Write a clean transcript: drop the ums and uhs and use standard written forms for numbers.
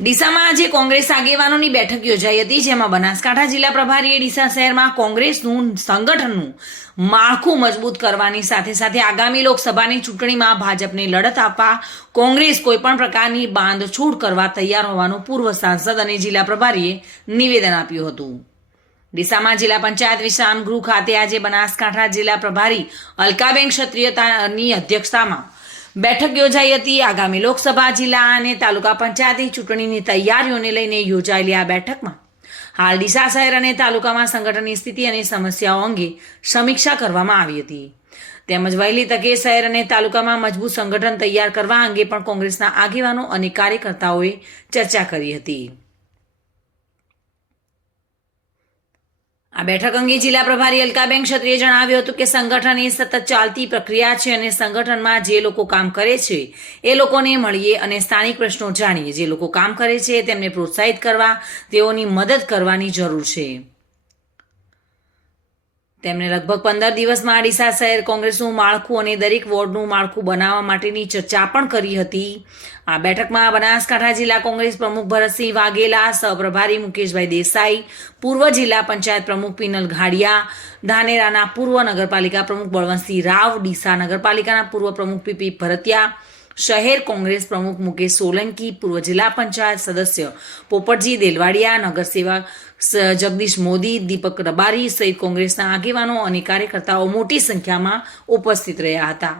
ડીસામાં આજે કોંગ્રેસ આગેવાનોની બેઠક યોજાઈ હતી, જેમાં બનાસકાંઠા જિલ્લા પ્રભારીએ ડીસા શહેરમાં કોંગ્રેસનું સંગઠનનું માળખું મજબૂત કરવાની સાથે સાથે આગામી લોકસભાની ચૂંટણીમાં ભાજપને લડત આપવા કોંગ્રેસ કોઈપણ પ્રકારની બાંધછોડ કરવા તૈયાર હોવાનું પૂર્વ સાંસદ અને જિલ્લા પ્રભારીએ નિવેદન આપ્યું હતું. ડીસામાં જિલ્લા પંચાયત વિશ્રામ ગૃહ ખાતે આજે બનાસકાંઠા જિલ્લા પ્રભારી અલકાબેન ક્ષત્રિયની અધ્યક્ષતામાં બેઠક યોજાઈ હતી. આગામી લોકસભા, જિલ્લા અને તાલુકા પંચાયતની ચૂંટણીની તૈયારીઓને લઈને યોજાયેલી આ બેઠકમાં હાલ ડીસા શહેર અને તાલુકામાં સંગઠનની સ્થિતિ અને સમસ્યાઓ અંગે સમીક્ષા કરવામાં આવી હતી. તેમજ વહેલી તકે શહેર અને તાલુકામાં મજબૂત સંગઠન તૈયાર કરવા અંગે પણ કોંગ્રેસના આગેવાનો અને કાર્યકર્તાઓએ ચર્ચા કરી હતી. આ બેઠક અંગે જિલ્લા પ્રભારી અલકાબેન ક્ષત્રિયે જણાવ્યું હતું કે સંગઠન એ સતત ચાલતી પ્રક્રિયા છે અને સંગઠનમાં જે લોકો કામ કરે છે એ લોકોને મળીએ અને સ્થાનિક પ્રશ્નો જાણીએ. જે લોકો કામ કરે છે તેમને પ્રોત્સાહિત કરવા, તેઓની મદદ કરવાની જરૂર છે. તેમણે લગભગ 15 દિવસમાં ડીસા શહેર કોંગ્રેસનું માળખું અને દરેક વોર્ડનું માળખું બનાવવા માટેની ચર્ચા પણ કરી હતી. આ બેઠકમાં બનાસકાંઠા જિલ્લા કોંગ્રેસ પ્રમુખ ભરતસિંહ વાઘેલા, સહપ્રભારી મુકેશભાઈ દેસાઈ, પૂર્વ જિલ્લા પંચાયત પ્રમુખ પિનલ ઘાડિયા, ધાનેરાના પૂર્વ નગરપાલિકા પ્રમુખ બળવંતસિંહ રાવ, ડીસા નગરપાલિકાના પૂર્વ પ્રમુખ પીપી ભરતિયા, શહેર કોંગ્રેસ પ્રમુખ મુકેશ સોલંકી, પૂર્વ જિલ્લા પંચાયત સદસ્ય પોપટજી દેલવાડિયા, નગરસેવક જગદીશ મોદી, દીપક રબારી સહિત કોંગ્રેસના આગેવાનો અને કાર્યકર્તાઓ મોટી સંખ્યામાં ઉપસ્થિત રહ્યા હતા.